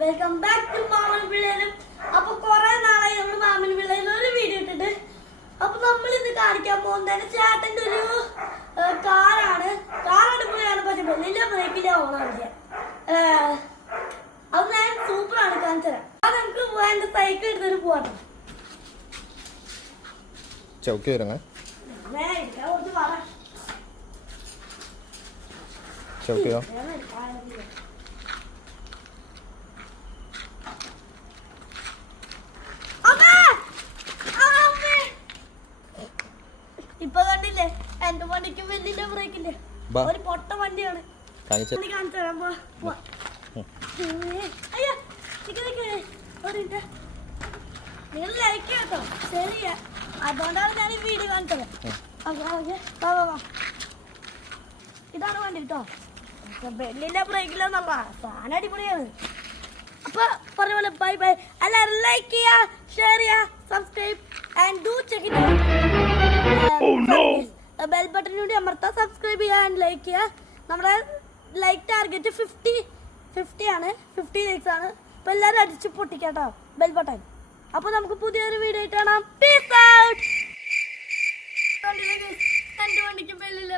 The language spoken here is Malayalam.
വെൽക്കം ബാക്ക് ടു മാമൻ പിള്ളേരും. അപ്പൊ കുറെ നാളായി നമ്മൾ മാമൻ പിള്ളേരിൽ ഒരു വീഡിയോ ഇട്ടിട്ട്. അപ്പൊ നമ്മൾ ഇന്ന് കാണിക്കാൻ പോകുന്നതാണ് ചേട്ടന്റെ ഒരു കാറാണ്. കാറാണ് പോയാണ്, പക്ഷെ വലിയ ബ്രേക്കില്ല ഓണാണ്. അത് ഞാൻ സൂപ്പറാണ് കാണിച്ചുതരാം. അത് നമുക്ക് എന്റെ സൈക്കിൾ എടുത്തിട്ട് പോവാട്ടോ. ചൗക്കി വരങ്ങ ചൗക്കിയോ ഇപ്പൊ കണ്ടില്ലേ എന്റെ വണ്ടിക്ക് വലിയ ബ്രേക്കില്ലേ, ഒരു പൊട്ട വണ്ടിയാണ്. കാണിച്ചു തരാൻ പോവാ. അയ്യോ നിങ്ങൾ ലൈക്ക് കേട്ടോ, ശരിയാ. അതുകൊണ്ടാണ് ഞാൻ ഈ വീഡിയോ കാണിച്ചത്. ഇതാണ് വണ്ടി കേട്ടോ, വലിയ ബ്രേക്കില്ലെന്നുള്ള സാധനം അടിപൊളിയാണ്. അപ്പൊ പറഞ്ഞ പോലെ ബൈ ബൈ. എല്ലാവരും ലൈക്ക് ചെയ്യാ, ഷെയർ ചെയ്യാ, subscribe and do check it out. Bell button കൂടി അമർത്താം, സബ്സ്ക്രൈബ് ചെയ്യാ ആൻഡ് ലൈക്ക് ചെയ്യാ. നമ്മുടെ ലൈക്ക് ടാർഗറ്റ് 50 ആണ്, 50 ലൈക്സ് ആണ്. അപ്പൊ എല്ലാവരും അടിച്ച് പൊട്ടിക്കാട്ടോ ബെൽ ബട്ടൺ. അപ്പൊ നമുക്ക് പുതിയൊരു വീഡിയോ ആയിട്ട് കാണാം. Peace out. എന്റെ വണ്ടിക്ക് ബെല്ലില്ല.